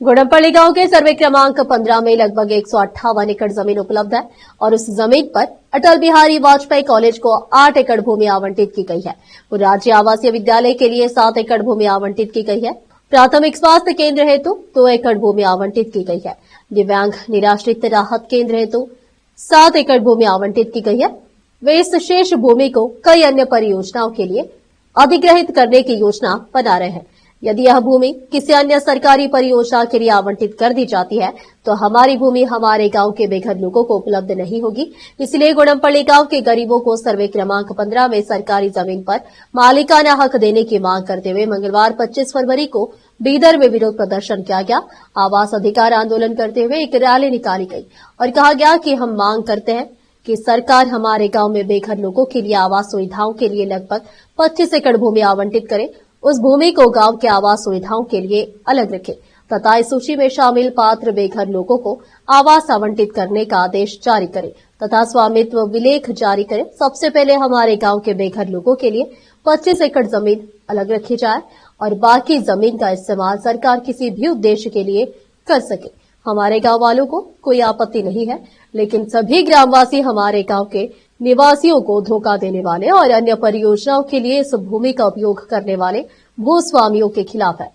गुड़मपल्ली गांव के सर्वे क्रमांक 15 में लगभग 158 एकड़ जमीन उपलब्ध है और उस जमीन पर अटल बिहारी वाजपेयी कॉलेज को 8 एकड़ भूमि आवंटित की गई है। राज्य आवासीय विद्यालय के लिए 7 एकड़ भूमि आवंटित की गई है। प्राथमिक स्वास्थ्य केंद्र हेतु 2 एकड़ भूमि आवंटित की गई है। दिव्यांग निराश्रित राहत केंद्र हेतु 7 एकड़ भूमि आवंटित की गई है। वे इस शेष भूमि को कई अन्य परियोजनाओं के लिए अधिग्रहित करने की योजना बना रहे हैं। यदि यह भूमि किसी अन्य सरकारी परियोजना के लिए आवंटित कर दी जाती है तो हमारी भूमि हमारे गांव के बेघर लोगों को उपलब्ध नहीं होगी। इसलिए गुड़मपल्ली गांव के गरीबों को सर्वे क्रमांक 15 में सरकारी जमीन पर मालिकाना हक देने की मांग करते हुए मंगलवार 25 फरवरी को बीदर में विरोध प्रदर्शन किया गया। आवास अधिकार आंदोलन करते हुए एक रैली निकाली गई और कहा गया कि हम मांग करते हैं कि सरकार हमारे गांव में बेघर लोगों के लिए आवास सुविधाओं के लिए लगभग 25 एकड़ भूमि आवंटित करे। उस भूमि को गांव के आवास सुविधाओं के लिए अलग रखे तथा इस सूची में शामिल पात्र बेघर लोगों को आवास आवंटित करने का आदेश जारी करे तथा स्वामित्व विलेख जारी करे। सबसे पहले हमारे गांव के बेघर लोगों के लिए 25 एकड़ जमीन अलग रखी जाए और बाकी जमीन का इस्तेमाल सरकार किसी भी उद्देश्य के लिए कर सके। हमारे गांव वालों को कोई आपत्ति नहीं है, लेकिन सभी ग्रामवासी हमारे गांव के निवासियों को धोखा देने वाले और अन्य परियोजनाओं के लिए इस भूमि का उपयोग करने वाले भूस्वामियों के खिलाफ है।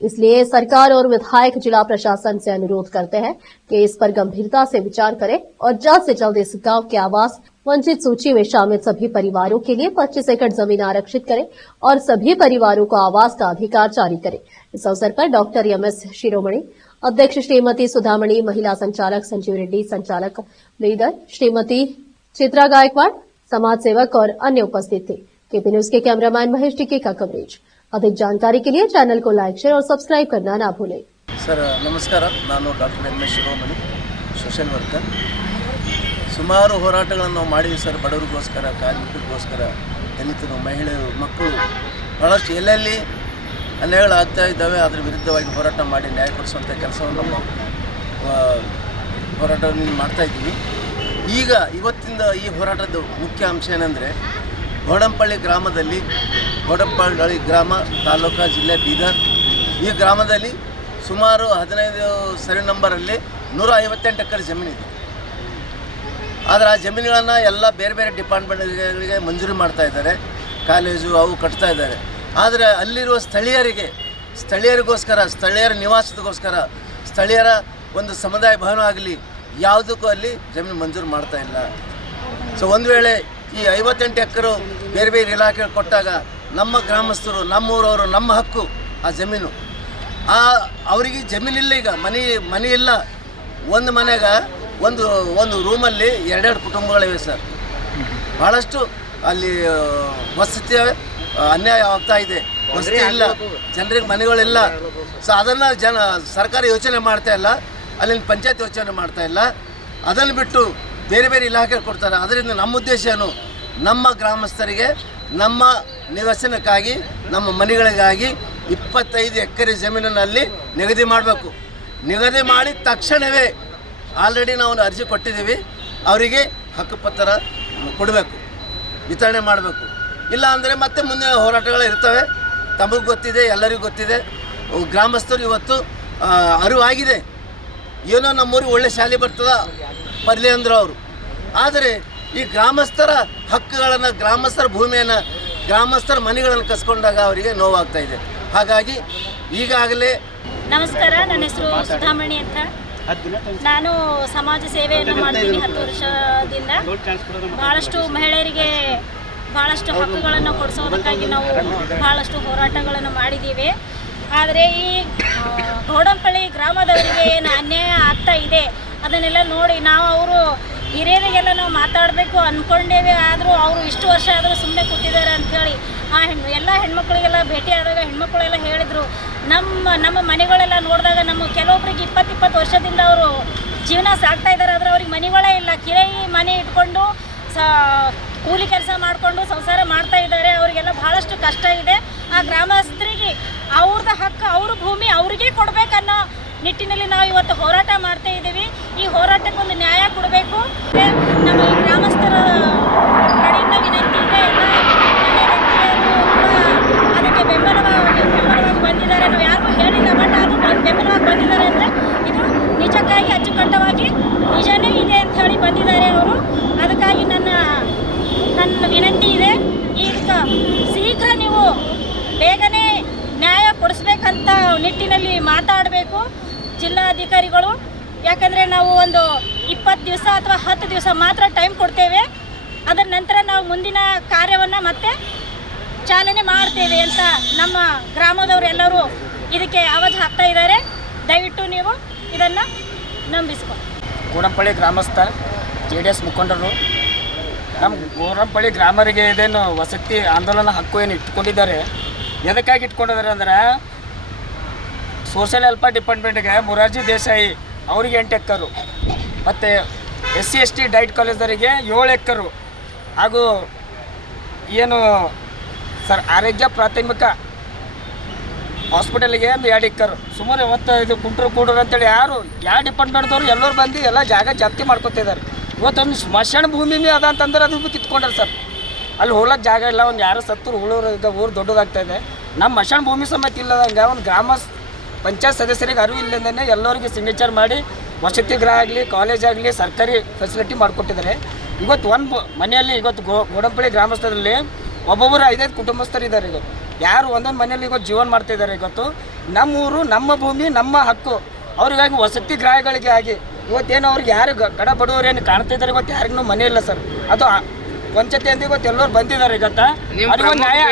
इसलिए सरकार और विधायक जिला प्रशासन से अनुरोध करते हैं कि इस पर गंभीरता से विचार करें और जल्द से जल्द इस गांव के आवास वंचित सूची में शामिल सभी परिवारों के लिए 25 एकड़ जमीन आरक्षित करें और सभी परिवारों को आवास का अधिकार जारी करें। इस अवसर पर डॉक्टर एमएस शिरोमणि, अध्यक्ष श्रीमती सुधामणि, महिला संचालक संजीव रेड्डी, संचालक लीडर श्रीमती चित्रा गायकवाड़, समाज सेवक और अन्य उपस्थित थे। केपी न्यूज के कैमरामैन महेश टिक्की का कवरेज। अधिक जानकारी के लिए चैनल को लाइक, शेयर और सब्सक्राइब करना ना भूलें। सर नमस्कार, ನಾನು doctor M S Shiromani, social worker. ಸುಮಾರು ಹೋರಾಟಗಳನ್ನು ನಾವು ಮಾಡಿದ್ವಿ ಸರ್. ಬಡವರಿಗೋಸ್ಕರ, ಕಾರ್ಮಿಕರಿಗೋಸ್ಕರ, ದಲಿತರು, ಮಹಿಳೆಯರು, ಮಕ್ಕಳು ಬಹಳಷ್ಟು ಎಲ್ಲೆಲ್ಲಿ ಅನ್ಯಾಯಗಳಾಗ್ತಾ ಇದ್ದಾವೆ ಅದರ ವಿರುದ್ಧವಾಗಿ ಹೋರಾಟ ಮಾಡಿ ನ್ಯಾಯ ಕೊಡಿಸುವಂಥ ಕೆಲಸವನ್ನು ನಾವು ಹೋರಾಟವನ್ನು ಮಾಡ್ತಾ ಇದ್ದೀವಿ. ಈಗ ಇವತ್ತಿಂದ ಈ ಹೋರಾಟದ ಮುಖ್ಯ ಅಂಶ ಏನಂದರೆ ಗೋಡಂಪಳ್ಳಿ ಗ್ರಾಮದಲ್ಲಿ, ಗೋಡಂಪಳ್ಳಿ ಗ್ರಾಮ ತಾಲೂಕು ಜಿಲ್ಲೆ ಬೀದರ್, ಈ ಗ್ರಾಮದಲ್ಲಿ ಸುಮಾರು 15 ಸರ್ವೆ ನಂಬರಲ್ಲಿ 158 ಎಕರೆ ಜಮೀನಿದೆ. ಆದರೆ ಆ ಜಮೀನುಗಳನ್ನು ಎಲ್ಲ ಬೇರೆ ಬೇರೆ ಡಿಪಾರ್ಟ್ಮೆಂಟ್ಗಳಿಗೆ ಮಂಜೂರಿ ಮಾಡ್ತಾ ಇದ್ದಾರೆ. ಕಾಲೇಜು ಅವು ಕಟ್ತಾ ಇದ್ದಾರೆ. ಆದರೆ ಅಲ್ಲಿರುವ ಸ್ಥಳೀಯರಿಗೋಸ್ಕರ, ಸ್ಥಳೀಯರ ನಿವಾಸದಗೋಸ್ಕರ, ಸ್ಥಳೀಯರ ಒಂದು ಸಮುದಾಯ ಭವನ ಆಗಲಿ ಯಾವುದಕ್ಕೂ ಅಲ್ಲಿ ಜಮೀನು ಮಂಜೂರು ಮಾಡ್ತಾ ಇಲ್ಲ. ಸೊ ಒಂದು ವೇಳೆ ಈ 58 ಎಕರೆ ಬೇರೆ ಬೇರೆ ಇಲಾಖೆ ಕೊಟ್ಟಾಗ ನಮ್ಮ ಗ್ರಾಮಸ್ಥರು, ನಮ್ಮೂರವರು, ನಮ್ಮ ಹಕ್ಕು ಆ ಜಮೀನು, ಅವರಿಗೆ ಜಮೀನಿಲ್ಲ. ಈಗ ಮನೆ ಇಲ್ಲ. ಒಂದು ಮನೆಗೆ ಒಂದು ರೂಮಲ್ಲಿ 2 ಕುಟುಂಬಗಳಿವೆ ಸರ್. ಭಾಳಷ್ಟು ಅಲ್ಲಿ ವಸತಿ ಅನ್ಯಾಯ ಆಗ್ತಾ ಇದೆ. ವಸತಿ ಇಲ್ಲ, ಜನರಿಗೆ ಮನೆಗಳಿಲ್ಲ. ಸೊ ಅದನ್ನು ಸರ್ಕಾರ ಯೋಚನೆ ಮಾಡ್ತಾ ಇಲ್ಲ, ಅಲ್ಲಿನ ಪಂಚಾಯತ್ ಯೋಚನೆ ಮಾಡ್ತಾ ಇಲ್ಲ. ಅದನ್ನು ಬಿಟ್ಟು ಬೇರೆ ಬೇರೆ ಇಲಾಖೆ ಕೊಡ್ತಾರೆ. ಅದರಿಂದ ನಮ್ಮ ಉದ್ದೇಶ ಏನು, ನಮ್ಮ ಗ್ರಾಮಸ್ಥರಿಗೆ ನಮ್ಮ ನಿವಾಸನಕ್ಕಾಗಿ, ನಮ್ಮ ಮನೆಗಳಿಗಾಗಿ 25 ಎಕರೆ ಜಮೀನಿನಲ್ಲಿ ನಿಗದಿ ಮಾಡಬೇಕು. ನಿಗದಿ ಮಾಡಿ ತಕ್ಷಣವೇ ಆಲ್ರೆಡಿ ನಾವು ಅರ್ಜಿ ಕೊಟ್ಟಿದ್ದೀವಿ, ಅವರಿಗೆ ಹಕ್ಕುಪತ್ರ ಕೊಡಬೇಕು, ವಿತರಣೆ ಮಾಡಬೇಕು. ಇಲ್ಲ ಅಂದರೆ ಮತ್ತೆ ಮುಂದಿನ ಹೋರಾಟಗಳು ಇರ್ತವೆ. ತಮಗೂ ಗೊತ್ತಿದೆ, ಎಲ್ಲರಿಗೂ ಗೊತ್ತಿದೆ. ಗ್ರಾಮಸ್ಥರು ಇವತ್ತು ಅರಿವಾಗಿದೆ. ಏನೋ ನಮ್ಮೂರಿಗೆ ಒಳ್ಳೆ ಶಾಲೆ ಬರ್ತದ ಬರಲಿ ಅಂದರು ಅವರು. ಆದರೆ ಈ ಗ್ರಾಮಸ್ಥರ ಹಕ್ಕುಗಳನ್ನು, ಗ್ರಾಮಸ್ಥರ ಭೂಮಿಯನ್ನು, ಗ್ರಾಮಸ್ಥರ ಮನೆಗಳನ್ನು ಕಸ್ಕೊಂಡಾಗ ಅವರಿಗೆ ನೋವಾಗ್ತಾ ಇದೆ. ಹಾಗಾಗಿ ಈಗಾಗಲೇ ನಮಸ್ಕಾರ, ನನ್ನ ಹೆಸರು ಸುಧಾಮಣಿ ಅಂತ. ನಾನು ಸಮಾಜ ಸೇವೆಯನ್ನು ಮಾಡ್ತೀನಿ 10 ವರ್ಷದಿಂದ. ಭಾಳಷ್ಟು ಮಹಿಳೆಯರಿಗೆ ಭಾಳಷ್ಟು ಹಕ್ಕುಗಳನ್ನು ಕೊಡಿಸೋದಕ್ಕಾಗಿ ನಾವು ಭಾಳಷ್ಟು ಹೋರಾಟಗಳನ್ನು ಮಾಡಿದ್ದೀವಿ. ಆದರೆ ಈ ಗೋಡಂಪಳ್ಳಿ ಗ್ರಾಮದವರಿಗೆ ಏನು ಅನ್ಯಾಯ ಆಗ್ತಾ ಇದೆ ಅದನ್ನೆಲ್ಲ ನೋಡಿ ನಾವು ಅವರು ಹಿರಿಯರಿಗೆಲ್ಲ ನಾವು ಮಾತಾಡಬೇಕು ಅಂದ್ಕೊಂಡೇವೆ. ಆದರೂ ಅವರು ಇಷ್ಟು ವರ್ಷ ಆದರೂ ಸುಮ್ಮನೆ ಕೂತಿದ್ದಾರೆ ಅಂಥೇಳಿ ಎಲ್ಲ ಹೆಣ್ಮಕ್ಳಿಗೆಲ್ಲ ಭೇಟಿ ಆದಾಗ ಹೆಣ್ಮಕ್ಳೆಲ್ಲ ಹೇಳಿದರು, ನಮ್ಮ ಮನೆಗಳೆಲ್ಲ ನೋಡಿದಾಗ ನಮ್ಮ ಕೆಲವೊಬ್ರಿಗೆ 20 ವರ್ಷದಿಂದ ಅವರು ಜೀವನ ಸಾಗ್ತಾ ಇದ್ದಾರೆ. ಆದರೆ ಅವ್ರಿಗೆ ಮನೆಗಳೇ ಇಲ್ಲ. ಕಿರಾಯಿ ಮನೆ ಇಟ್ಕೊಂಡು ಕೂಲಿ ಕೆಲಸ ಮಾಡಿಕೊಂಡು ಸಂಸಾರ ಮಾಡ್ತಾ ಇದ್ದಾರೆ. ಅವರಿಗೆಲ್ಲ ಭಾಳಷ್ಟು ಕಷ್ಟ ಇದೆ. ಆ ಗ್ರಾಮಸ್ಥರಿಗೆ ಅವ್ರದ್ದು ಹಕ್ಕು, ಅವ್ರ ಭೂಮಿ ಅವ್ರಿಗೆ ಕೊಡಬೇಕನ್ನೋ ನಿಟ್ಟಿನಲ್ಲಿ ನಾವು ಇವತ್ತು ಹೋರಾಟ ಮಾಡ್ತಾ ಇದ್ದೀವಿ. ಈ ಹೋರಾಟಕ್ಕೊಂದು ನ್ಯಾಯ ಕೊಡಬೇಕು. ನಮ್ಮ ಈ ಗ್ರಾಮಸ್ಥರ ಕಡೆಯಿಂದ ವಿನಂತಿ ಇದೆ. ಎಲ್ಲ ವ್ಯಕ್ತಿಯರು ಕೂಡ ಅದಕ್ಕೆ ಬೆಂಬಲವಾಗಿ ಬಂದಿದ್ದಾರೆ. ನಾವು ಯಾರಿಗೂ ಹೇಳಿಲ್ಲ, ಬಟ್ ಅದು ಬೆಂಬಲವಾಗಿ ಬಂದಿದ್ದಾರೆ. ಕೊಡ್ತಕ್ಕಂಥ ನಿಟ್ಟಿನಲ್ಲಿ ಮಾತಾಡಬೇಕು ಜಿಲ್ಲಾಧಿಕಾರಿಗಳು. ಯಾಕಂದರೆ ನಾವು ಒಂದು 20 ದಿವಸ ಅಥವಾ 10 ದಿವಸ ಮಾತ್ರ ಟೈಮ್ ಕೊಡ್ತೇವೆ, ಅದರ ನಂತರ ನಾವು ಮುಂದಿನ ಕಾರ್ಯವನ್ನು ಮತ್ತೆ ಚಾಲನೆ ಮಾಡ್ತೇವೆ ಅಂತ ನಮ್ಮ ಗ್ರಾಮದವರೆಲ್ಲರೂ ಇದಕ್ಕೆ ಆವಾಜ್ ಹಾಕ್ತಾ ಇದ್ದಾರೆ. ದಯವಿಟ್ಟು ನೀವು ಇದನ್ನು ನಂಬಿಸ್ಕೊಂಡು. ಗೋಡಂಪಳ್ಳಿ ಗ್ರಾಮಸ್ಥ JDS ಮುಖಂಡರು ನಮ್ಮ ಗೋಡಂಪಳ್ಳಿ ಗ್ರಾಮರಿಗೆ ಇದೇನು ವಸತಿ ಆಂದೋಲನ ಹಕ್ಕು ಏನು ಇಟ್ಕೊಂಡಿದ್ದಾರೆ, ಎದಕ್ಕಾಗಿ ಇಟ್ಕೊಂಡಿದ್ದಾರೆ ಅಂದರೆ ಸೋಷಿಯಲ್ ವೆಲ್ಫೇರ್ ಡಿಪಾರ್ಟ್ಮೆಂಟ್ಗೆ ಮೊರಾರ್ಜಿ ದೇಸಾಯಿ ಅವರಿಗೆ 8 ಎಕರು ಮತ್ತು SC/ST ಡೈಟ್ ಕಾಲೇಜರಿಗೆ 7 ಎಕರು ಹಾಗೂ ಏನು ಆರೋಗ್ಯ ಪ್ರಾಥಮಿಕ ಹಾಸ್ಪಿಟಲ್ಗೆ ಒಂದು 2 ಎಕರು ಸುಮಾರು ಇದು ಕುಂಟ್ರು ಕೂಡ್ರು ಅಂತೇಳಿ ಯಾವ ಡಿಪಾರ್ಟ್ಮೆಂಟ್ದವ್ರು ಎಲ್ಲರೂ ಬಂದು ಎಲ್ಲ ಜಾಗ ಜಪ್ತಿ ಮಾಡ್ಕೊತಿದ್ದಾರೆ. ಇವತ್ತೊಂದು ಸ್ಮಶಾನ ಭೂಮಿ ಅದ ಅಂತಂದ್ರೆ ಅದು ಕಿತ್ಕೊಂಡ್ರೆ ಸರ್, ಅಲ್ಲಿ ಹೋಗ್ಲಿಕ್ಕೆ ಜಾಗ ಇಲ್ಲ. ಒಂದು ಯಾರು ಸತ್ತರು ಉಳೋರು ಈಗ ಊರು ದೊಡ್ಡದಾಗ್ತಾಯಿದೆ. ನಮ್ಮ ಸ್ಮಶಾನ ಭೂಮಿ ಸಮೇತ ಇಲ್ಲದಂಗೆ ಒಂದು ಗ್ರಾಮ ಪಂಚಾಯತ್ ಸದಸ್ಯರಿಗೆ ಅರಿವು ಇಲ್ಲದೇ ಎಲ್ಲರಿಗೆ ಸಿಗ್ನೇಚರ್ ಮಾಡಿ ವಸತಿ ಗೃಹ ಆಗಲಿ ಕಾಲೇಜ್ ಆಗಲಿ ಸರ್ಕಾರಿ ಫೆಸಿಲಿಟಿ ಮಾಡಿಕೊಟ್ಟಿದ್ದಾರೆ. ಇವತ್ತು ಒಂದು ಮನೆಯಲ್ಲಿ ಇವತ್ತು ಗೋಡಂಪಳ್ಳಿ ಗ್ರಾಮಸ್ಥರಲ್ಲಿ ಒಬ್ಬೊಬ್ಬರು 5-5 ಕುಟುಂಬಸ್ಥರಿದ್ದಾರೆ. ಇವತ್ತು ಯಾರು ಒಂದೊಂದು ಮನೆಯಲ್ಲಿ ಇವತ್ತು ಜೀವನ ಮಾಡ್ತಾಯಿದ್ದಾರೆ. ಇವತ್ತು ನಮ್ಮ ಊರು ನಮ್ಮ ಭೂಮಿ ನಮ್ಮ ಹಕ್ಕು, ಅವ್ರಿಗಾಗಿ ವಸತಿ ಗೃಹಗಳಿಗೆ ಆಗಿ ಇವತ್ತೇನು ಅವ್ರಿಗೆ ಯಾರು ಗಡ ಬಡವರೇನು ಕಾಣ್ತಿದ್ದಾರೆ, ಇವತ್ತು ಯಾರಿಗೂ ಮನೆ ಇಲ್ಲ ಸರ್. ಅದು ವಂಚತೆ ಅಂತ ಇವತ್ತು ಎಲ್ಲರೂ ಬಂದಿದ್ದಾರೆ. ಇವತ್ತು ನ್ಯಾಯ